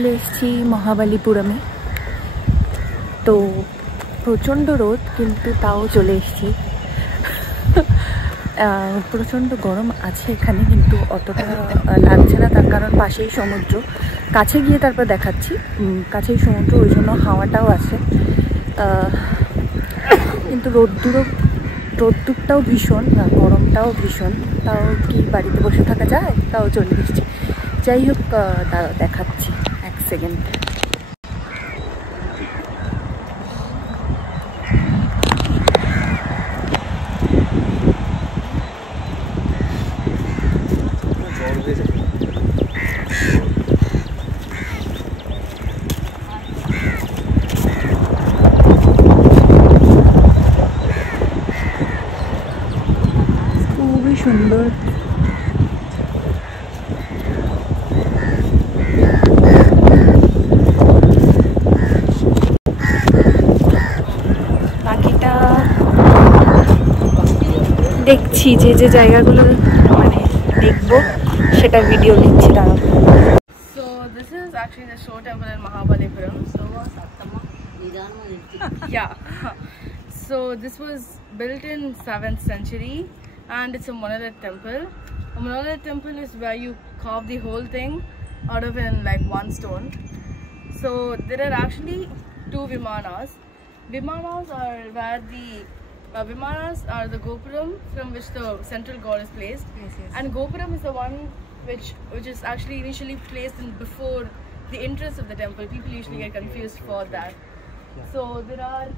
চলে এসেছি মহাবালিপুরমে। তো প্রচণ্ড রোদ, কিন্তু তাও চলে এসেছি। প্রচণ্ড গরম আছে এখানে, কিন্তু অতটা লাগছে না, তার কারণ পাশেই সমুদ্র। কাছে গিয়ে তারপর দেখাচ্ছি, কাছেই সমুদ্র, ওই জন্য হাওয়াটাও আছে। কিন্তু রোদ্দুরটাও ভীষণ, গরমটাও ভীষণ। তাও কি বাড়িতে বসে থাকা যায়? তাও চলে এসেছি। যাই হোক, দেখাচ্ছি এক সেকেন্ড। খুবই সুন্দর। বাকিটা দেখছি, যে জায়গাগুলো মানে দেখবো সেটা ভিডিও নিচ্ছি। দাঁড়াও। So this is actually the Show Temple in Mahabalipuram. Yeah. So this was built in 7th century, and it's a monolith temple. A monolith temple is where you carve the whole thing out of in like one stone. So there are actually 2 vimanas. Vimanas are where the vimanas are the gopuram from which the central god is placed. Yes. And gopuram is the one which is actually initially placed in before the entrance of the temple. People usually get confused for that. So there are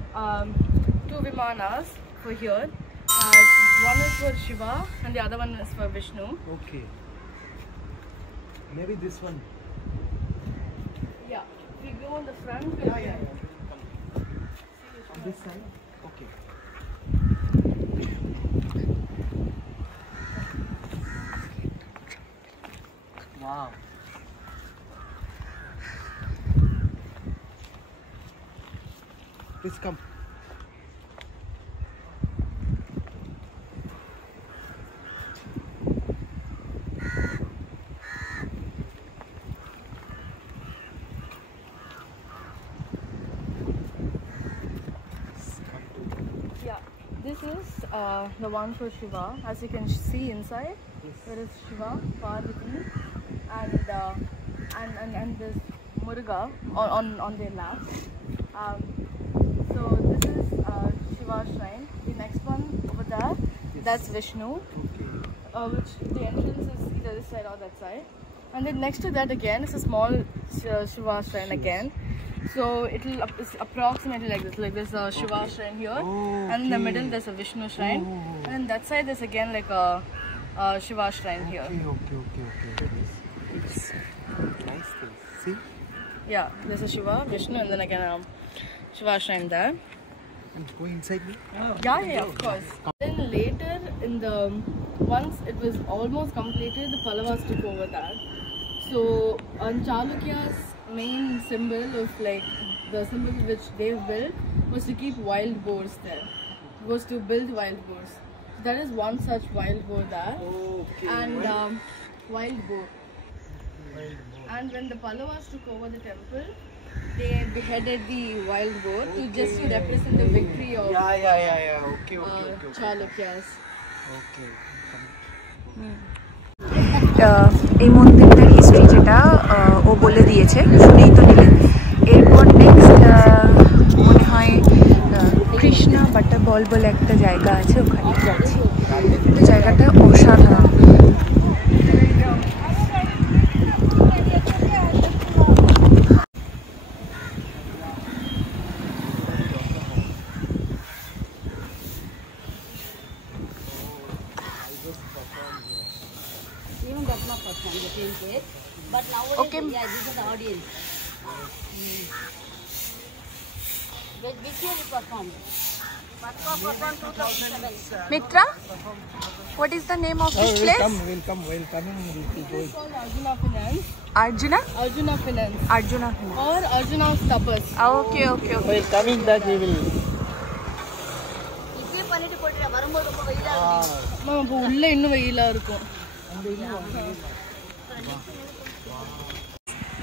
2 vimanas for here. One is for Shiva and the other one is for Vishnu. Okay. Maybe this one. Yeah. If you go on the front, Yeah. On this side. Okay. Wow. Please come. yeah. This is the one for Shiva. As you can see inside, there is Shiva, Parvati, and this Muruga on their lap. So this is Shiva's shrine. The next one over there, that's Vishnu. Okay. Which the entrance is either this side or that side. And then next to that again is a small Shiva shrine again. So it's approximately like this. Like there's a Shiva shrine here, and in the middle there's a Vishnu shrine, and then that side there's again like a Shiva shrine here. Okay. It's nice thing. See? Yeah, there's a Shiva, Vishnu, and then again Shiva shrine there. And go inside me. Yeah, of course. Then later once it was almost completed, the Pallavas took over that. So on Chalukya's main symbol of like the symbol which they've built was to keep wild boars there. Was to build wild boars. That is one such wild boar there. Okay. And wild boar. And when the Pallavas took over the temple, they beheaded the wild boar just to represent the victory of Yeah. Okay. Chalukyas. Okay. এই মন্দিরটার history যেটা ও বলে দিয়েছে, শুনেই তো নিলে। এরপর next মনে হয় কৃষ্ণা বাটার বল বলে একটা জায়গা আছে, ওখানে যাচ্ছি। জায়গাটা অসাধারণ। Even that's not first time, the same place. But nowadays, Okay. yeah, this is the audience. Which year it performed? Performed 2007. Mitra, what is the name of this place? We'll come. It's called Arjuna Finance. Arjuna? Arjuna Finance. Arjuna Finance. Or Arjuna's Tapas. Okay. While coming that we will. இப்பயே பண்ணிட்டு போட்டுற வரும்போது ரொம்ப வெயிலா இருக்கு. நம்ம இப்போ உள்ள இன்னும் வெயிலா இருக்கும்.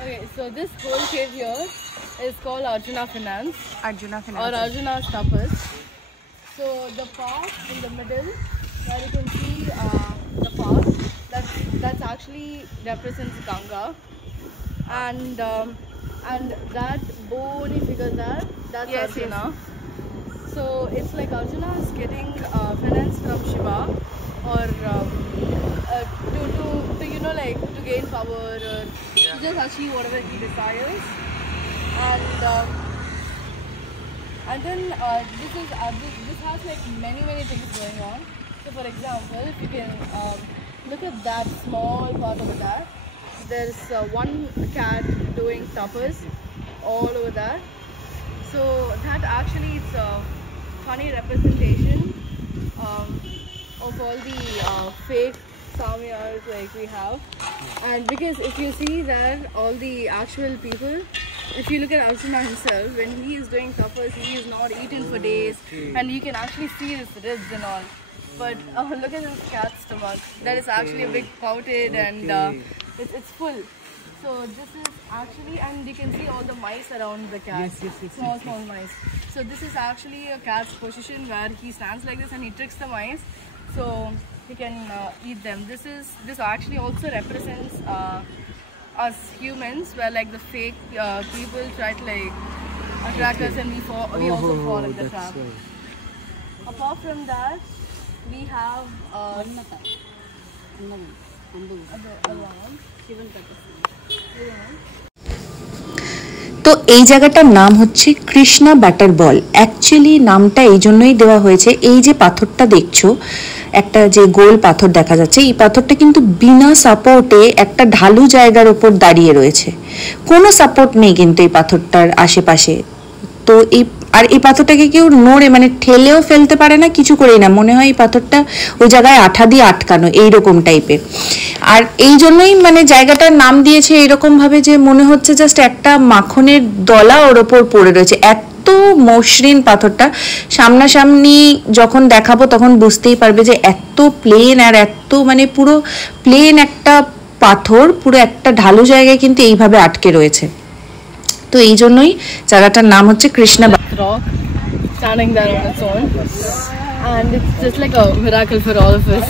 Okay, so this whole cave here is called Arjuna Finance Arjuna or Finance. Arjuna's Tapas. So the path in the middle, where you can see the path, that's actually represents Ganga, and that bony figure there, that's Yes, Arjuna. So it's like Arjuna is getting finance from Shiva, or to you know, like to gain power or to just achieve whatever he desires. And then this has like many things going on. So for example, if you can look at that small part over there, there's one cat doing tapas all over there. So that actually is a funny representation of all the fake samyas like we have. And because if you see that all the actual people, if you look at Arjuna himself, when he is doing tapas, he is not eaten for days, and you can actually see his ribs and all. But look at his cat stomach. That is actually a big pouted, and it's full. So this is actually, and you can see all the mice around the cat. Small mice. So this is actually a cat's position where he stands like this and he tricks the mice, so he can eat them. This actually also represents us humans, where like the fake people try to like attract us, and we also fall in the trap. Apart from that, we have তো এই জায়গাটার নাম হচ্ছে Krishna butter বল। Actually নামটা এই জন্যই দেওয়া হয়েছে, এই যে পাথরটা দেখছো, একটা যে গোল পাথর দেখা যাচ্ছে, এই পাথরটা কিন্তু বিনা সাপোর্টে একটা ঢালু জায়গার উপর দাঁড়িয়ে রয়েছে, কোনো সাপোর্ট নেই কিন্তু এই পাথরটার আশেপাশে। তো এই পাথরটাকে কেউ নড়ে মানে ঠেলেও ফেলতে পারে না, কিছু করেই না, মনে হয় এই পাথরটা ওই জায়গায় আঠা দিয়ে আটকানো, এইরকম টাইপের। আর এই জন্যই মানে জায়গাটার নাম দিয়েছে এরকম ভাবে, যে মনে হচ্ছে জাস্ট একটা মাখনের দলা ওর ওপর পড়ে রয়েছে। এত মসৃণ পাথরটা, সামনাসামনি যখন দেখাবো তখন বুঝতেই পারবে যে এত প্লেন, আর এত মানে পুরো প্লেন একটা পাথর পুরো একটা ঢালু জায়গায় কিন্তু এইভাবে আটকে রয়েছে। তো এই জন্যই জায়গাটার নাম হচ্ছে Krishna rock standing there on its own, and it's just like a miracle for all of us.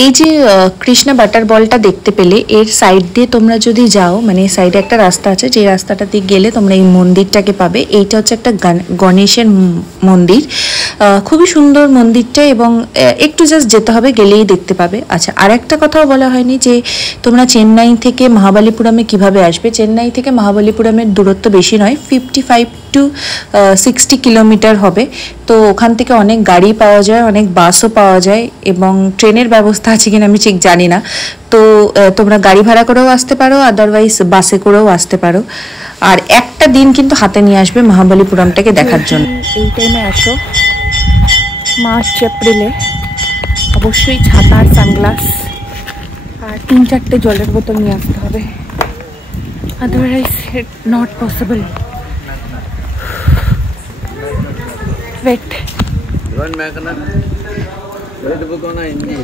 এই যে কৃষ্ণা বাটার বলটা দেখতে পেলে, এর সাইড দিয়ে তোমরা যদি যাও, মানে সাইডে একটা রাস্তা আছে, যে রাস্তাটা দিয়ে গেলে তোমরা এই মন্দিরটাকে পাবে। এইটা হচ্ছে একটা গণেশের মন্দির, খুবই সুন্দর মন্দিরটা, এবং একটু জাস্ট যেতে হবে, গেলেই দেখতে পাবে। আচ্ছা, আর একটা কথাও বলা হয়নি যে তোমরা চেন্নাই থেকে মহাবালিপুরমে কিভাবে আসবে। চেন্নাই থেকে মহাবালিপুরমের দূরত্ব বেশি নয়, 55 to 60 কিলোমিটার হবে। তো ওখান থেকে অনেক গাড়ি পাওয়া যায়, অনেক বাসও পাওয়া যায়, এবং ট্রেনের ব্যবস্থা আছে কিনা আমি ঠিক জানি না। তো তোমরা গাড়ি ভাড়া করেও আসতে পারো, আদারওয়াইজ বাসে করেও আসতে পারো। আর একটা দিন কিন্তু হাতে নিয়ে আসবে মহাবালিপুরমটাকে দেখার জন্য। এই টাইমে আসো মার্চ এপ্রিলে, অবশ্যই ছাতা আর সানগ্লাস আর 3-4টে জলের বোতল নিয়ে আসতে হবে, otherwise it not possible. Wet. One magnet. Red book on Hindi.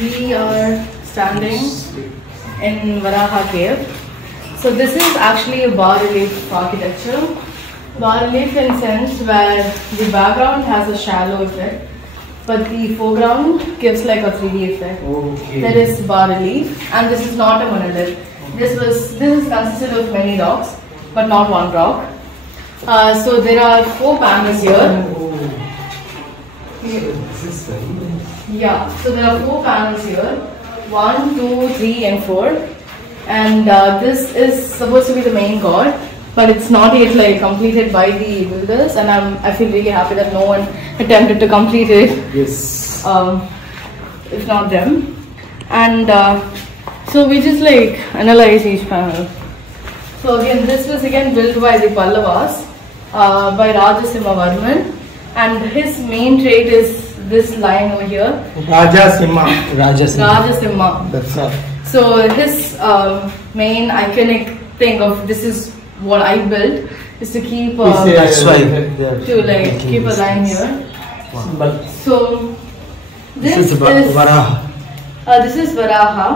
We are standing in Varaha Cave. So this is actually a bas-relief architecture. Bas-relief in sense where the background has a shallow effect, but the foreground gives like a 3D effect. Okay. That is bas-relief, and this is not a monolith. This is consisted of many rocks, but not one rock. So there are 4 panels here. Yeah, so there are 4 panels here, 1, 2, 3 and 4, and this is supposed to be the main god, but it's not yet like completed by the builders, and I feel really happy that no one attempted to complete it. Yes. If not them. And so we just like analyze each panel. So again, this was again built by the Pallavas, by Rajasimha Varman, and his main trait is this lion over here. Rajasimha. That's all. So his main iconic thing of this is what I built is to keep That's why to like keep a lion here. But So this is Varaha. This is Varaha,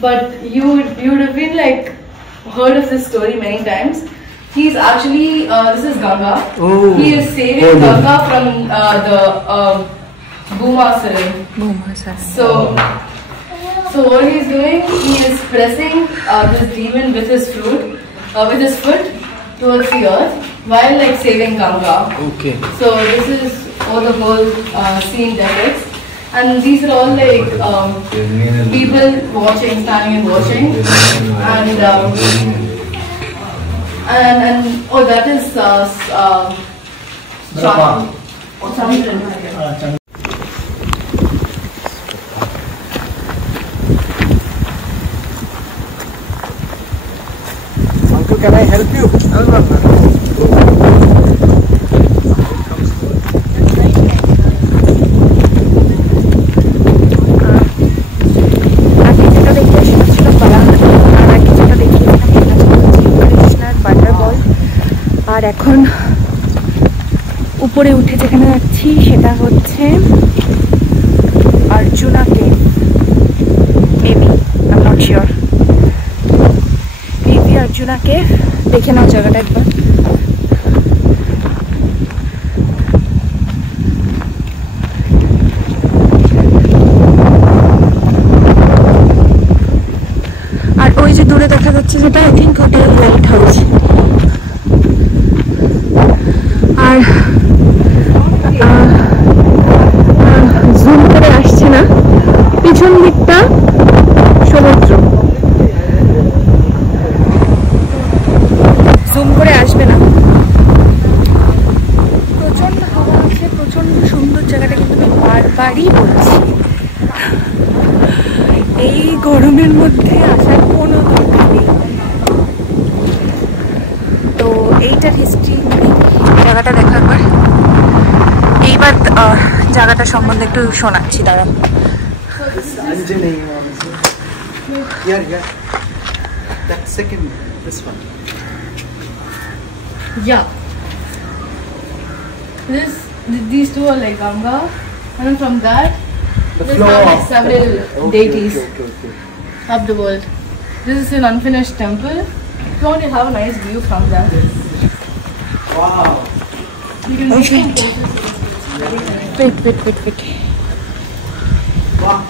but you would have been like heard of this story many times. He's actually this is Ganga. Oh, He is saving holy. Ganga from the Bhumasara. So what he's doing, he is pressing this demon with his foot towards the earth while like saving Ganga. Okay. So this is what the whole scene depicts, and these are all like people watching, standing and watching, and oh, that is Chandran. Uncle, can I help you? আপনি যেটা দেখতে সেটা ছিল বারাহা, আর আগে যেটা দেখিয়েছিলাম সেটা ছিল কৃষ্ণার বাটার বল। আর এখন উপরে উঠে যেখানে যাচ্ছি সেটা হচ্ছে অর্জুনাকে, maybe I am not sure, maybe অর্জুনাকে। দেখে নাও জায়গাটা একবার। আর ওই যে দূরে দেখা যাচ্ছে যেটা আই থিঙ্ক ওটা লাইট হাউস। আর জুম করে আসছে না, পিছন দিকটা সমুদ্র, জুম করে আসবে না। প্রচন্ড হাওয়া আছে, প্রচন্ড সুন্দর জায়গাটা, কিন্তু আমি বারবারই বলছি এই গরমের মধ্যে আসার কোনো দরকার নেই। তো এইটার হিস্ট্রি জায়গাটা দেখার পর এইবার জায়গাটা সম্বন্ধে একটু শোনাচ্ছি, দাঁড়া। Here. That second, this one. Yeah. These two are like Ganga, and then from that, there's now like several deities of the world. This is an unfinished temple. If you want to have a nice view from that, Wow. you can make some poses. Wait. Wow.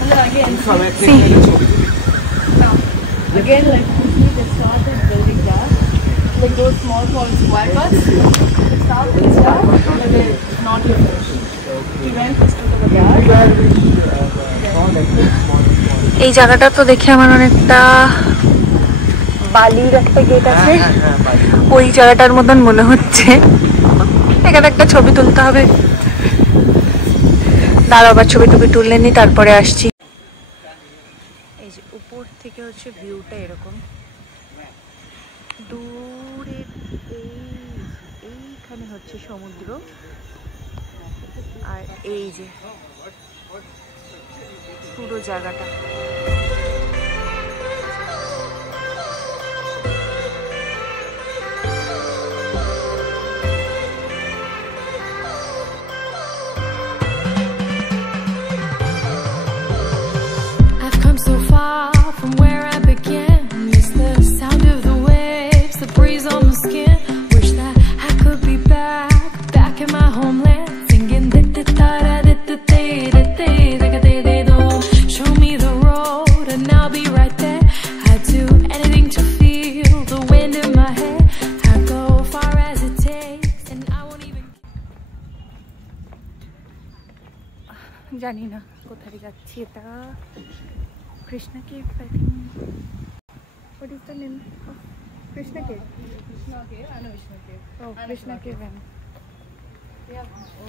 And then again, See. now, again, like they started building that, like those small square huts. They started that, but they're not yet finished. We went to the yard. এই জায়গাটা তো দেখে আমার অনেকটা বালির একটা gate আছে, ওই জায়গাটার মতন মনে হচ্ছে। এখানে একটা ছবি তুলতে হবে, দাঁড়াও আবার ছবি তুলে নি, তারপরে আসছি। এই যে উপর থেকে হচ্ছে ভিউটা এরকম, দূরে এইখানে হচ্ছে সমুদ্র, আর এই যে পুরো জায়গাটা। I've come so far from where I began. Miss the sound of the waves, the breeze on my skin. Wish that I could be back in my homeland, singing. Show me the road and I'll be right there. I'd do anything to feel the wind in my hair. I'd go far as it takes and I won't even. জানি না কোথায় যাচ্ছি, এটা Krishna cave, I think. What is the name of Krishna cave? Krishna cave and Vishnu cave. ও Krishna cave and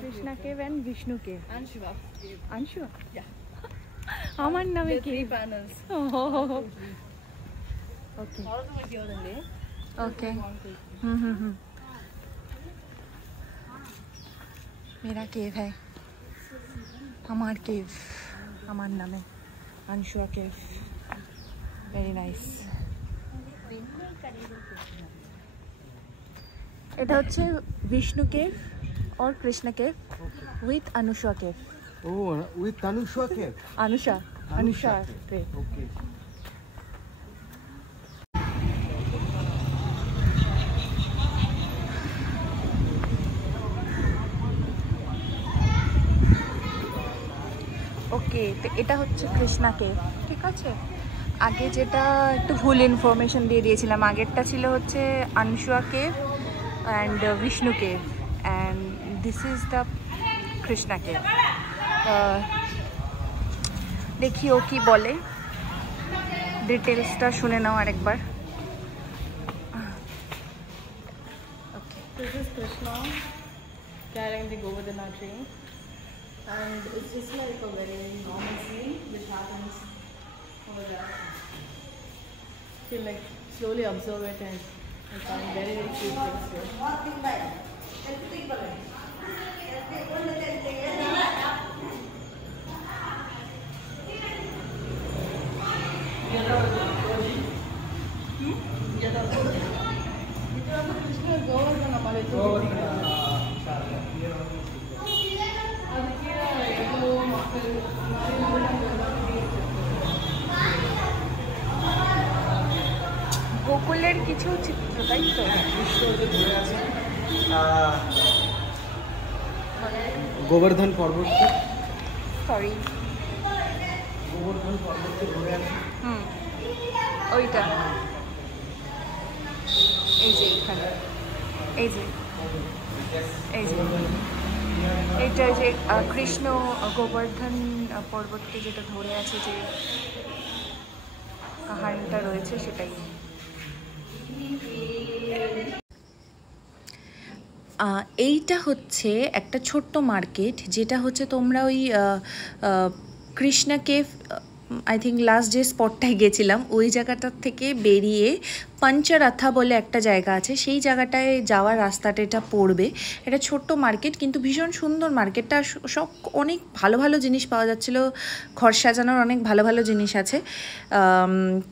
Krishna cave and Vishnu cave And Shiva cave. Anshu. Yeah. আমার নামে There are কি? 3 panels. Okay All of them are here only. Okay मेरा cave है हमार केव हमार नाम है अंशुआ केव वेरी नाइस এটা হচ্ছে বিষ্ণু কেভ और कृष्ण केव with Anusha cave Oh, with Anusha Cave. Anusha cave Okay. ওকে তো এটা হচ্ছে কৃষ্ণা কেভ ঠিক আছে আগে যেটা একটু ভুল ইনফরমেশন দিয়ে দিয়েছিলাম আগেরটা ছিল হচ্ছে Anasuya cave and Vishnu cave and this is the Krishna cave দেখি ও কি বলে ডিটেলসটা শুনে নাও আরেকবার This is Krishna carrying the Govardhana tree, and it's just like a very normal scene which happens over there. You can like slowly observe it and find very cute things here. গোকুলের কিছু চিত্র তাই তো গোবর্ধন পর্বত sorry Gobardhan পর্বতে ঘুরে আছে ওইটা এই যে এখানে এই যে এইটা যে কৃষ্ণ গোবর্ধন পর্বতকে যেটা ধরে আছে যে কাহানিটা রয়েছে সেটাই এইটা হচ্ছে একটা ছোট্ট মার্কেট যেটা হচ্ছে তোমরা ওই Krishna cave I think last যে স্পটটায় গেছিলাম ওই জায়গাটার থেকে বেরিয়ে পঞ্চরথা বলে একটা জায়গা আছে সেই জায়গাটায় যাওয়ার রাস্তাটা এটা পড়বে এটা ছোট্ট মার্কেট কিন্তু ভীষণ সুন্দর মার্কেটটা সব অনেক ভালো ভালো জিনিস পাওয়া যাচ্ছিলো ঘর সাজানোর অনেক ভালো ভালো জিনিস আছে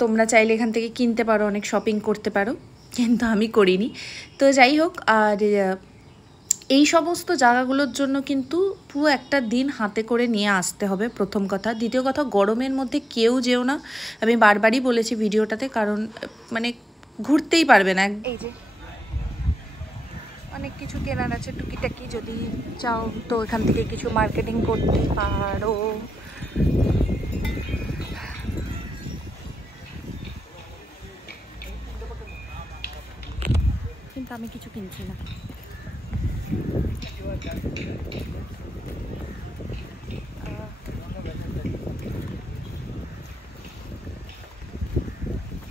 তোমরা চাইলে এখান থেকে কিনতে পারো অনেক শপিং করতে পারো কিন্তু আমি করিনি তো যাই হোক আর এই সমস্ত জায়গাগুলোর জন্য কিন্তু পুরো একটা দিন হাতে করে নিয়ে আসতে হবে প্রথম কথা দ্বিতীয় কথা গরমের মধ্যে কেউ যেও না আমি বারবারই বলেছি ভিডিওটাতে কারণ মানে ঘুরতেই পারবে না এই যে অনেক কিছু কেনার আছে টুকিটাকি যদি চাও তো এখান থেকে কিছু মার্কেটিং করতে পারো কিন্তু আমি কিছু কিনছি না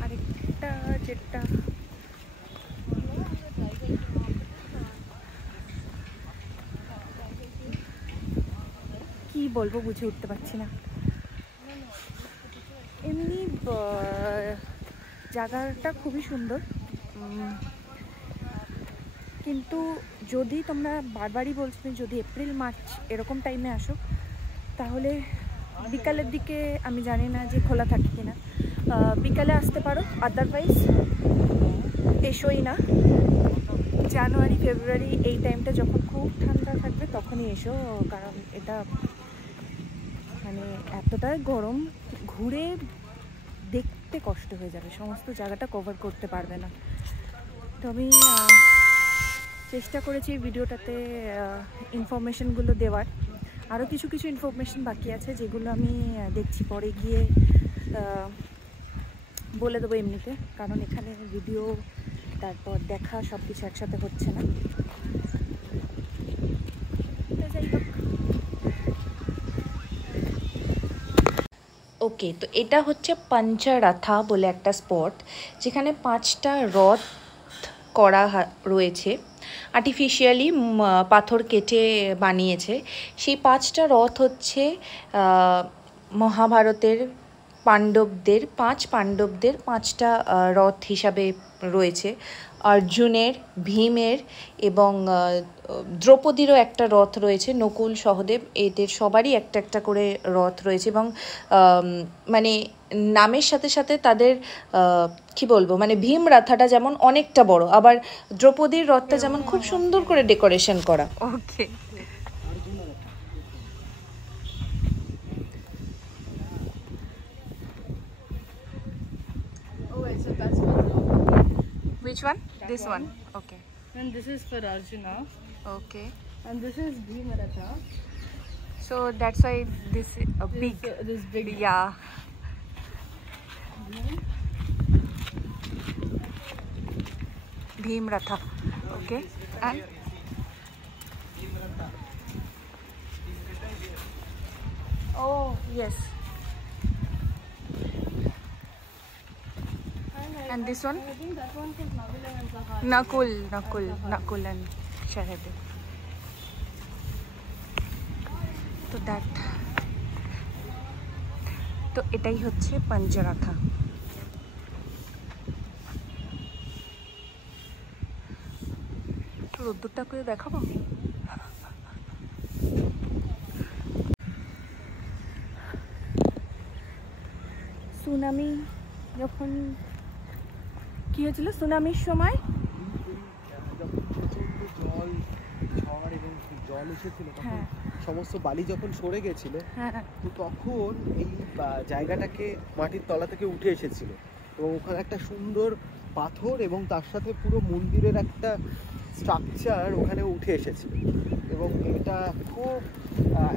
আরেকটা যেটা কি বলবো বুঝে উঠতে পারছি না এমনি জায়গাটা খুবই সুন্দর কিন্তু যদি তোমরা বারবারই বলছিলে যদি এপ্রিল মার্চ এরকম টাইমে আসো তাহলে বিকালের দিকে আমি জানি না যে খোলা থাকে কিনা বিকালে আসতে পারো আদারওয়াইজ এসোই না জানুয়ারি ফেব্রুয়ারি এই টাইমটা যখন খুব ঠান্ডা থাকবে তখনই এসো কারণ এটা মানে এতটাই গরম ঘুরে দেখতে কষ্ট হয়ে যাবে সমস্ত জায়গাটা কভার করতে পারবে না তো আমি চেষ্টা করেছি ভিডিওটাতে ইনফরমেশনগুলো দেওয়ার আরও কিছু কিছু ইনফরমেশন বাকি আছে যেগুলো আমি দেখছি পরে গিয়ে বলে দেবো এমনিতে কারণ এখানে ভিডিও তারপর দেখা সব কিছু একসাথে হচ্ছে না যাই হোক ওকে তো এটা হচ্ছে পঞ্চরথা বলে একটা স্পট যেখানে 5টা রথ করা রয়েছে আর্টিফিশিয়ালি পাথর কেটে বানিয়েছে সেই 5টা রথ হচ্ছে মহাভারতের পাণ্ডবদের 5 পাণ্ডবদের 5টা রথ হিসাবে রয়েছে। অর্জুনের, ভীমের এবং দ্রৌপদীরও একটা রথ রয়েছে, নকুল, সহদেব, এদের সবারই একটা একটা করে রথ রয়েছে। এবং মানে নামের সাথে সাথে তাদের কি বলবো, মানে ভীম রথটা যেমন অনেকটা বড়, আবার দ্রৌপদীর রথটা যেমন খুব সুন্দর করে ডেকোরেশন করা। ওকে, So that's for Draupadi. which one? This one. Okay. And this is for Arjuna. Okay. And this is Bhimaratha. So that's why this big. This big. Yeah. Bhim Ratha. Okay. And oh yes. And this one? I think that one is Nakul and Sahadeva. Nakul and Sahadeva. তো that, তো এটাই হচ্ছে পঞ্চরথা। তো রোদ্দুরটা করে দেখাবো। Tsunami যখন কি হয়েছিল, সুনামির সময় জল, ঝড় এবং জল এসেছিল, তখন সমস্ত বালি যখন সরে গেছিল, তো তখন এই জায়গাটাকে মাটির তলা থেকে উঠে এসেছিল এবং ওখানে একটা সুন্দর পাথর এবং তার সাথে পুরো মন্দিরের একটা স্ট্রাকচার ওখানে উঠে এসেছিল। এবং এটা খুব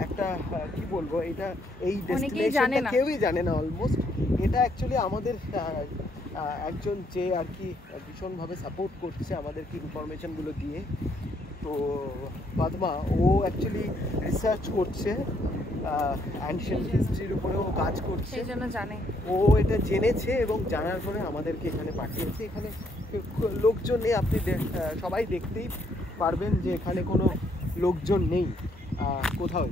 একটা কি বলবো, এটা এই ডেস্টিনেশনটা কেউই জানে না অলমোস্ট। এটা অ্যাকচুয়ালি আমাদের একজন যে আর কি ভীষণভাবে সাপোর্ট করছে আমাদেরকে ইনফরমেশনগুলো দিয়ে, তো পদ্মা, ও অ্যাকচুয়ালি রিসার্চ করছে, অ্যানশিয়েন্ট হিস্ট্রির উপরেও কাজ করছে, সেই জন্য জানে। ও এটা জেনেছে এবং জানার পরে আমাদেরকে এখানে পাঠিয়েছে। এখানে লোকজন নেই, আপনি সবাই দেখতেই পারবেন যে এখানে কোনো লোকজন নেই কোথাও,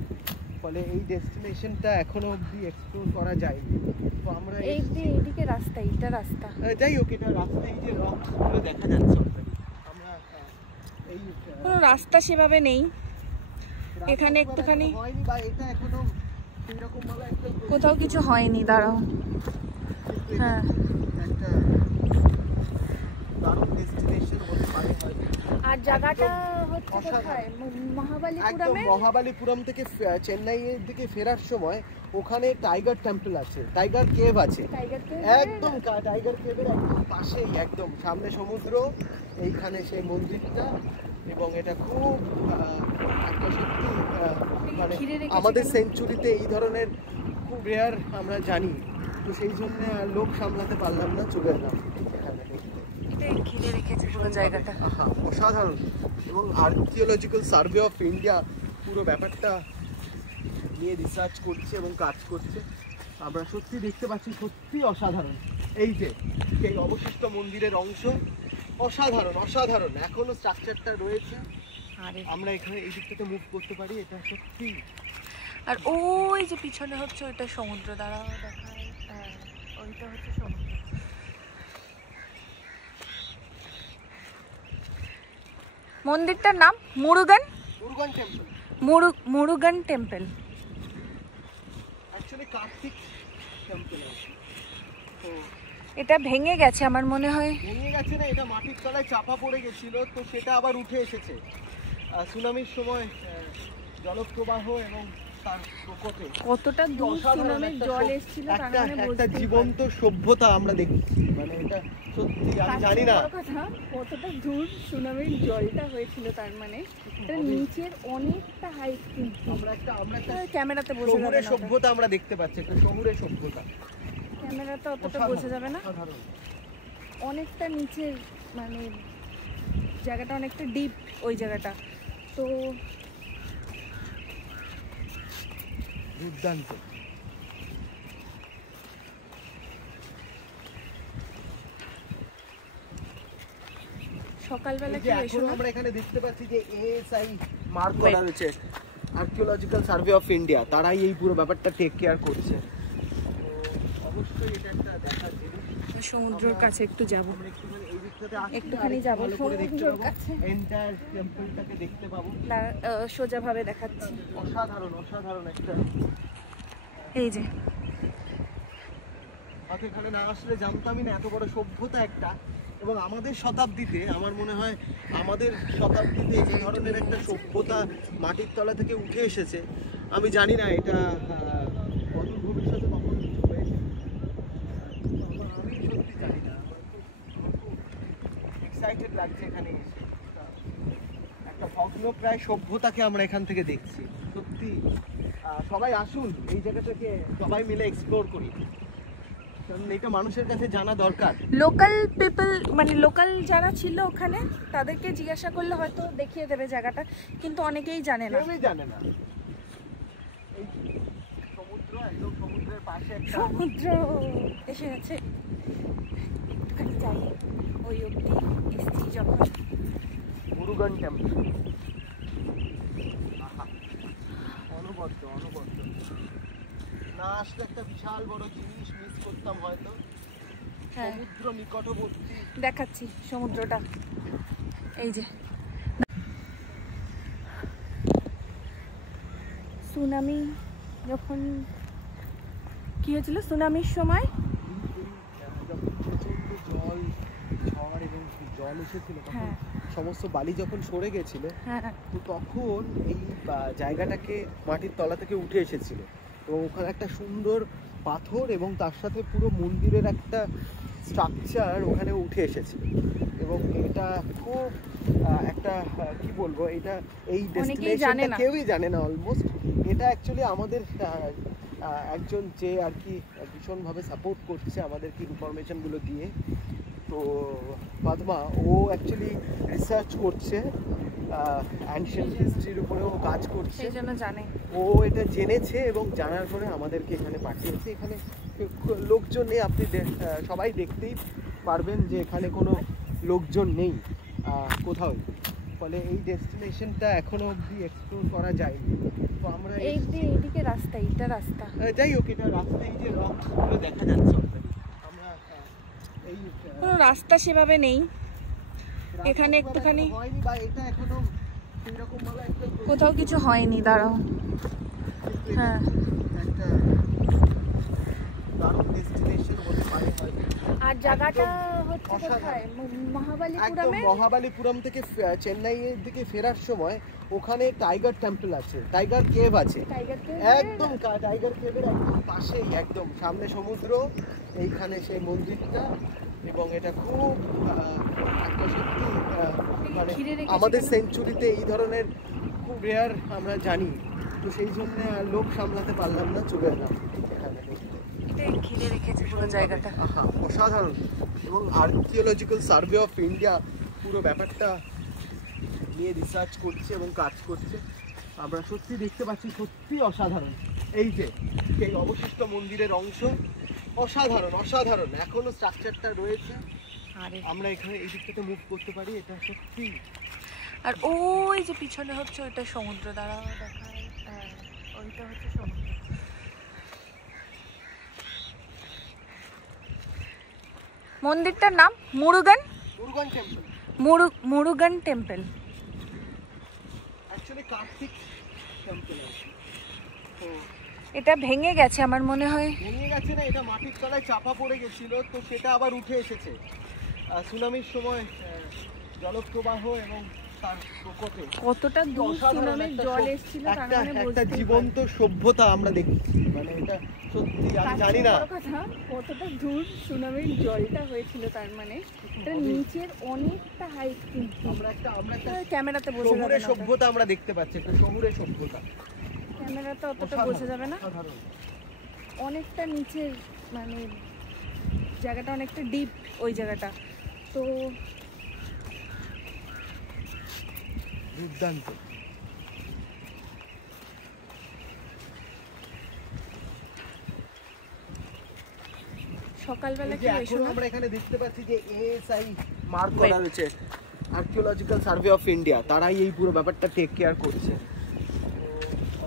ফলে এই ডেস্টিনেশনটা এখনো অবধি এক্সপ্লোর করা যায়। তো আমরা এইদিকে রাস্তা, এইটা রাস্তা, যাই হোক, এটা রাস্তায় যে রকগুলো দেখা যাচ্ছে, আমরা এই কোনো রাস্তা সেভাবে নেই এখানে, একটুখানি হয়নি বা এটা এখনো সেরকম ভাবে একটা কোথাও কিছু হয়নি। দাঁড়াও, হ্যাঁ, একটা দারুণ ডেস্টিনেশন হতে পারে। আর জায়গাটা হচ্ছে কোথায়? মহাবালিপুরমে। মহাবালিপুরম থেকে চেন্নাইয়ের দিকে ফেরার সময় ওখানে টাইগার টেম্পল আছে, টাইগার কেভ আছে, একদম টাইগার কেভের একদম পাশেই, একদম সামনে সমুদ্র, এইখানে সেই মন্দিরটা। এবং এটা খুব একটা সত্যি মানে আমাদের সেঞ্চুরিতে এই ধরনের খুব রেয়ার আমরা জানি, তো সেই জন্য লোক সামলাতে পারলাম না, চলে এলাম এখানে দেখতে। ঘিরে রেখেছে পুরো জায়গাটা, অসাধারণ। এবং আর্কিওলজিক্যাল সার্ভে অফ ইন্ডিয়া পুরো ব্যাপারটা নিয়ে রিসার্চ করছে এবং কাজ করছে। আমরা সত্যি দেখতে পাচ্ছি, সত্যি অসাধারণ। এই যে এই অবশিষ্ট মন্দিরের অংশ, অসাধারণ অসাধারণ, এখনো স্ট্রাকচারটা রয়েছে। আমরা এখানে এই দিকটাতে মুভ করতে পারি, এটা সত্যি। আর ওই যে পিছনে হচ্ছে ওইটা সমুদ্র, দ্বারা দেখায়, ওইটা হচ্ছে সমুদ্র। মন্দিরটার নাম Murugan temple, Murugan temple, actually Kartik temple. তো এটা ভেঙে গেছে আমার মনে হয়। ভেঙে গেছে না, এটা মাটির তলায় চাপা পড়ে গেছিল, তো সেটা আবার উঠে এসেছে সুনামির সময়, জলপ্রবাহ এবং তার প্রকোপে। কতটা দূর সুনামির জল এসেছিল, তার মানে একটা জীবন্ত সভ্যতা আমরা দেখছি, মানে এটা সত্যি আমি জানি না কতটা দূর সুনামির জলটা হয়েছিল, তার মানে এটা নিচের অনেকটা হাইট। কিন্তু আমরা একটা ক্যামেরাতে বোঝা যাবে না, সভ্যতা আমরা দেখতে পাচ্ছি, একটা শহুরে সভ্যতা, ক্যামেরাতে অতটা বোঝা যাবে না, অনেকটা নিচের, মানে জায়গাটা অনেকটা ডিপ ওই জায়গাটা। তো দুর্দান্ত। সকালবেলা কি এসো না, আমরা এখানে দেখতে পাচ্ছি যে এএসআই মার্ক করা রয়েছে, আর্কিওলজিক্যাল সার্ভে অফ ইন্ডিয়া, তারাই এই পুরো ব্যাপারটা টেক কেয়ার করছে। অবশ্যই সমুদ্রের কাছে একটু যাব, আমরা একটুখানি এই দিকটাতে একটুখানি যাব সমুদ্রের কাছে, এন্টায়ার টেম্পলটাকে দেখতে পাবো। সোজা ভাবে দেখাচ্ছি। অসাধারণ অসাধারণ একটা, এই যে হয়তো এখানে না আসলে জানতামই না এত বড় সভ্যতা একটা, এবং আমাদের শতাব্দীতে আমার মনে হয় আমাদের শতাব্দীতে এই ধরনের একটা সভ্যতা মাটির তলা থেকে উঠে এসেছে। আমি জানি না এটা অদূর ভবিষ্যতে কখন কিছু হয়েছে, আমি সত্যি জানি না। আমার খুব এক্সাইটেড লাগছে এখানে এসে। একটা ভগ্নপ্রায় সভ্যতাকে আমরা এখান থেকে দেখছি। সত্যি সবাই আসুন এই জায়গাটাকে সবাই মিলে এক্সপ্লোর করি, কারণ এটা মানুষের কাছে জানা দরকার। লোকাল পিপল মানে লোকাল যারা ছিল ওখানে তাদেরকে জিজ্ঞাসা করলে হয়তো দেখিয়ে দেবে জায়গাটা, কিন্তু অনেকেই জানে না। কেউই জানে না। এই সমুদ্র, একদম সমুদ্রের পাশে একটা সমুদ্র এসে গেছে, একটুখানি যাই ওই অব্দি এসছি যখন। মুরুগান টেম্পল, অনবদ্য অনবদ্য। না আসলে একটা বিশাল বড় জিনিস মিস করতাম হয়তো। হ্যাঁ, সমুদ্র নিকটবর্তী। দেখাচ্ছি সমুদ্রটা, এই যে সুনামি যখন কি হয়েছিল, সুনামির সময় যখন প্রচন্ড জল, ঝড় এবং জল এসেছিল তখন হ্যাঁ সমস্ত বালি যখন সরে গেছিল, হ্যাঁ তো তখন এই জায়গাটাকে মাটির তলা থেকে উঠে এসেছিল, এবং ওখানে একটা সুন্দর পাথর এবং তার সাথে পুরো মন্দিরের একটা স্ট্রাকচার ওখানে উঠে এসেছিল। এবং এটা খুব একটা কি বলবো, এটা এই ডেস্টিনেশনটা কেউই জানে না অলমোস্ট। এটা অ্যাকচুয়ালি আমাদের একজন যে আর কি ভীষণভাবে সাপোর্ট করছে আমাদেরকে ইনফরমেশনগুলো দিয়ে, তো পদ্মা, ও অ্যাকচুয়ালি রিসার্চ করছে অ্যানশিয়েন্ট হিস্ট্রির উপরেও কাজ করছে, সেই জন্য জানে। ও এটা জেনেছে এবং জানার পরে আমাদেরকে এখানে পাঠিয়েছে। এখানে লোকজন নেই, আপনি সবাই দেখতেই পারবেন যে এখানে কোনো লোকজন নেই কোথাও, ফলে এই ডেস্টিনেশনটা এখনো অবধি এক্সপ্লোর করা যায়নি। তো আমরা এইদিকে রাস্তা, এটা রাস্তা, যাই হোক, এটা রাস্তায় যে রকগুলো দেখা যাচ্ছে আমরা এই কোনো রাস্তা সেভাবে নেই এখানে, একটুখানি হয়নি বা এটা এখনো সেরকম ভাবে একটা কোথাও কিছু হয়নি। দাঁড়াও, হ্যাঁ একটা দারুণ ডেস্টিনেশন হতে পারে হয়তো। আর জায়গাটা হচ্ছে কোথায়, মহাবালিপুরমে। মহাবালিপুরম থেকে চেন্নাইয়ের দিকে ফেরার সময় ওখানে টাইগার টেম্পল আছে, টাইগার কেভ আছে, একদম টাইগার কেভের একদম পাশেই, একদম সামনে সমুদ্র, এইখানে সেই মন্দিরটা। এবং এটা খুব একটা সত্যি মানে আমাদের সেঞ্চুরিতে এই ধরনের খুব রেয়ার আমরা জানি, তো সেই জন্য লোক সামলাতে পারলাম না, চলে এলাম এখানে দেখতে। ঘিরে রেখেছে পুরো জায়গাটা, অসাধারণ। এবং আর্কিওলজিক্যাল সার্ভে অফ ইন্ডিয়া পুরো ব্যাপারটা নিয়ে রিসার্চ করছে এবং কাজ করছে। আমরা সত্যি দেখতে পাচ্ছি, সত্যি অসাধারণ। এই যে সেই অবশিষ্ট মন্দিরের অংশ, অসাধারণ অসাধারণ, এখনো স্ট্রাকচারটা রয়েছে। আমরা এখানে এই দিকটাতে মুভ করতে পারি, এটা সত্যি। আর ওই যে পিছনে হচ্ছে ওইটা সমুদ্র, দ্বারা দেখায়, হ্যাঁ ওইটা হচ্ছে সমুদ্র। মন্দিরটার নাম Murugan temple, Murugan temple, actually Kartik temple. তো এটা ভেঙে গেছে আমার মনে হয়। ভেঙে গেছে না, এটা মাটির তলায় চাপা পড়ে গেছিল, তো সেটা আবার উঠে এসেছে সুনামির সময় জলপ্রবাহ এবং তার প্রকোপে। কতটা দূর সুনামির জল এসেছিল, একটা জীবন্ত সভ্যতা আমরা দেখছি, মানে এটা সত্যি আমি জানি না কতটা দূর সুনামির জলটা হয়েছিল, তার মানে এটা নিচের অনেকটা হাইট, কিন্তু আমরা একটা ক্যামেরাতে বোঝা যাবে না। সভ্যতা আমরা দেখতে পাচ্ছি, একটা শহুরে সভ্যতা, ক্যামেরাতে অতটা বোঝা যাবে না, অনেকটা নিচের, মানে জায়গাটা অনেকটা ডিপ ওই জায়গাটা, তো দুর্দান্ত। সকালবেলা কি এখন আমরা এখানে দেখতে পাচ্ছি যে এএসআই মার্ক করা রয়েছে, আর্কিওলজিক্যাল সার্ভে অফ ইন্ডিয়া, তারাই এই পুরো ব্যাপারটা টেক কেয়ার করছে।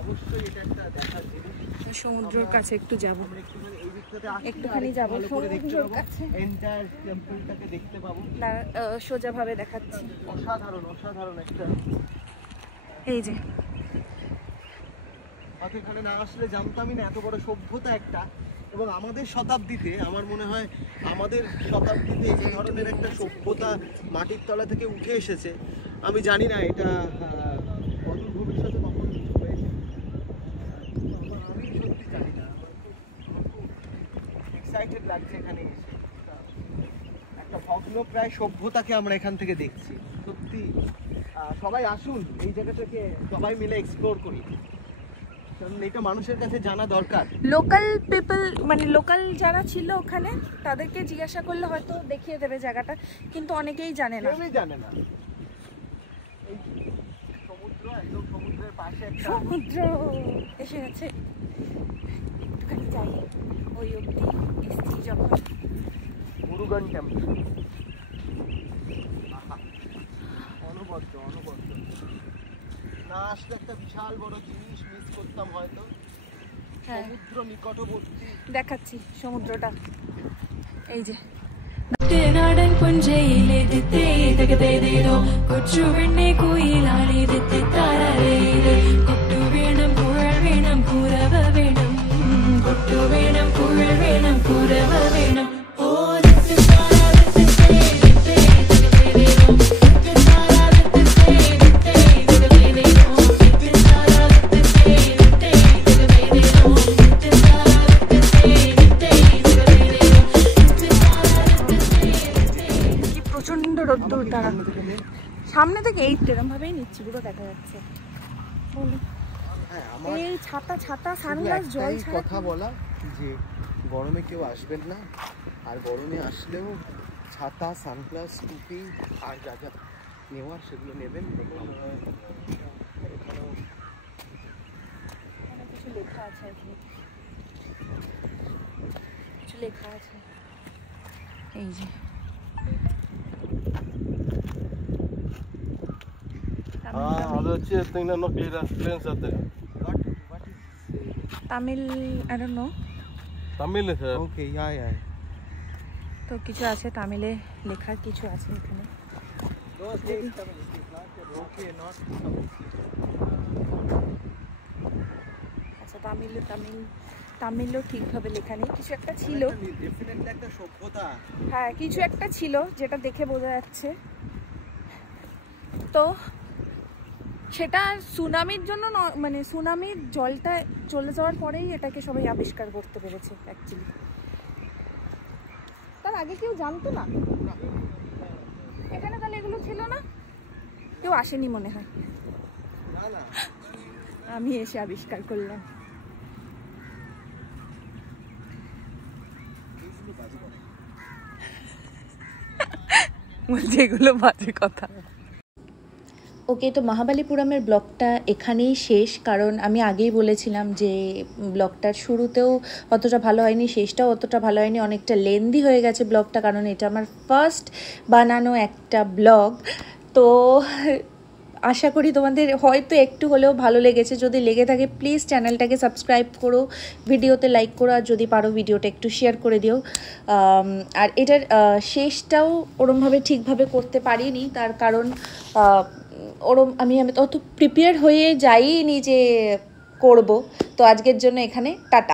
অবশ্যই এটা একটা দেখার জিনিস। সমুদ্রের কাছে একটু যাব, আমরা একটুখানি এই দিকটা একটুখানি যাবো, ভালো করে দেখতে সমুদ্রের পাবো, কাছে এন্টায়ার টেম্পলটাকে দেখতে পাবো। সোজাভাবে দেখাচ্ছি। অসাধারণ অসাধারণ একটা। এই যে হয়তো এখানে না আসলে জানতামই না এত বড় সভ্যতা একটা, এবং আমাদের শতাব্দীতে আমার মনে হয় আমাদের শতাব্দীতে এই ধরনের একটা সভ্যতা মাটির তলা থেকে উঠে এসেছে। আমি জানি না এটা অদূর ভবিষ্যতে কখন কিছু হয়েছে, আমি সত্যি জানি না। আমার খুব এক্সাইটেড লাগছে এখানে এসে। একটা ভগ্নপ্রায় সভ্যতাকে আমরা এখান থেকে দেখছি। সত্যি সবাই আসুন এই জায়গাটাকে সবাই মিলে এক্সপ্লোর করি, কারণ এটা মানুষের কাছে জানা দরকার। লোকাল পিপল মানে লোকাল যারা ছিল ওখানে তাদেরকে জিজ্ঞাসা করলে হয়তো দেখিয়ে দেবে জায়গাটা, কিন্তু অনেকেই জানে না। কেউই জানে না। এই সমুদ্র, একদম সমুদ্রের পাশে একটা সমুদ্র এসে গেছে। একটুখানি যাই, ওই অবধি এসছি যখন। মুরুগান টেম্পল। অনবদ্য অনবদ্য। না আসলে একটা বিশাল বড় জিনিস মিস করতাম হয়তো। হ্যাঁ, সমুদ্র নিকটবর্তী। দেখাচ্ছি সমুদ্রটা। এই যে നാടൻ പുഞ്ചയിലെതിത്തേ തകതേതേതോ കൊച്ചു പെണ്ണെ കുയിലാളിതെത്തി താരേത് കൊട്ടു വേണം കുഴൽ വേണം കുരവ വേണം കൊട്ടു വേണം കുഴൽ വേണം കുരവ വേണം ഓ রোদ্দুর তারা সামনে থেকে এই এরকম ভাবেই নিচ্ছি, পুরো দেখা যাচ্ছে। হ্যাঁ, আমার এই ছাতা ছাতা সানগ্লাস জল ছাড়া কথা বলা যে গরমে কেউ আসবেন না, আর গরমে আসলেও ছাতা, সানগ্লাস, টুপি আর যা যা নেওয়ার সেগুলো নেবেন। কিছু লেখা আছে, কিছু লেখা আছে। এই যে Tamil, I don't know. Tamil is here. ওকে, ইয়া তো কিছু আছে তামিলে লেখা, কিছু আছে এখানে। আচ্ছা, তামিলও ঠিকভাবে লেখা নেই, কিছু একটা ছিল। ডেফিনেটলি একটা সভ্যতা। হ্যাঁ, কিছু একটা ছিল যেটা দেখে বোঝা যাচ্ছে। তো সেটা সুনামির জন্য মানে সুনামির জলটা চলে যাওয়ার পরেই এটাকে সবাই আবিষ্কার করতে পেরেছে অ্যাকচুয়ালি। তার আগে কেউ জানতো না এখানে, তাহলে এগুলো ছিল না, কেউ আসেনি মনে হয়। আমি এসে আবিষ্কার করলাম। বলছে এগুলো বাজে কথা। ওকে, তো মহাবালিপুরামের ব্লগটা এখানেই শেষ, কারণ আমি আগেই বলেছিলাম যে ব্লগটার শুরুতেও অতটা ভালো হয়নি, শেষটাও অতটা ভালো হয়নি, অনেকটা লেন্দি হয়ে গেছে ব্লগটা, কারণ এটা আমার ফার্স্ট বানানো একটা ব্লগ। তো আশা করি তোমাদের হয়তো একটু হলেও ভালো লেগেছে। যদি লেগে থাকে প্লিজ চ্যানেলটাকে সাবস্ক্রাইব করো, ভিডিওতে লাইক করো, আর যদি পারো ভিডিওটা একটু শেয়ার করে দিও। আর এটার শেষটাও ওরমভাবে ঠিকভাবে করতে পারিনি, তার কারণ আমি অত প্রিপেয়ার হয়ে যাইনি যে করব। তো আজকের জন্য এখানে টাটা।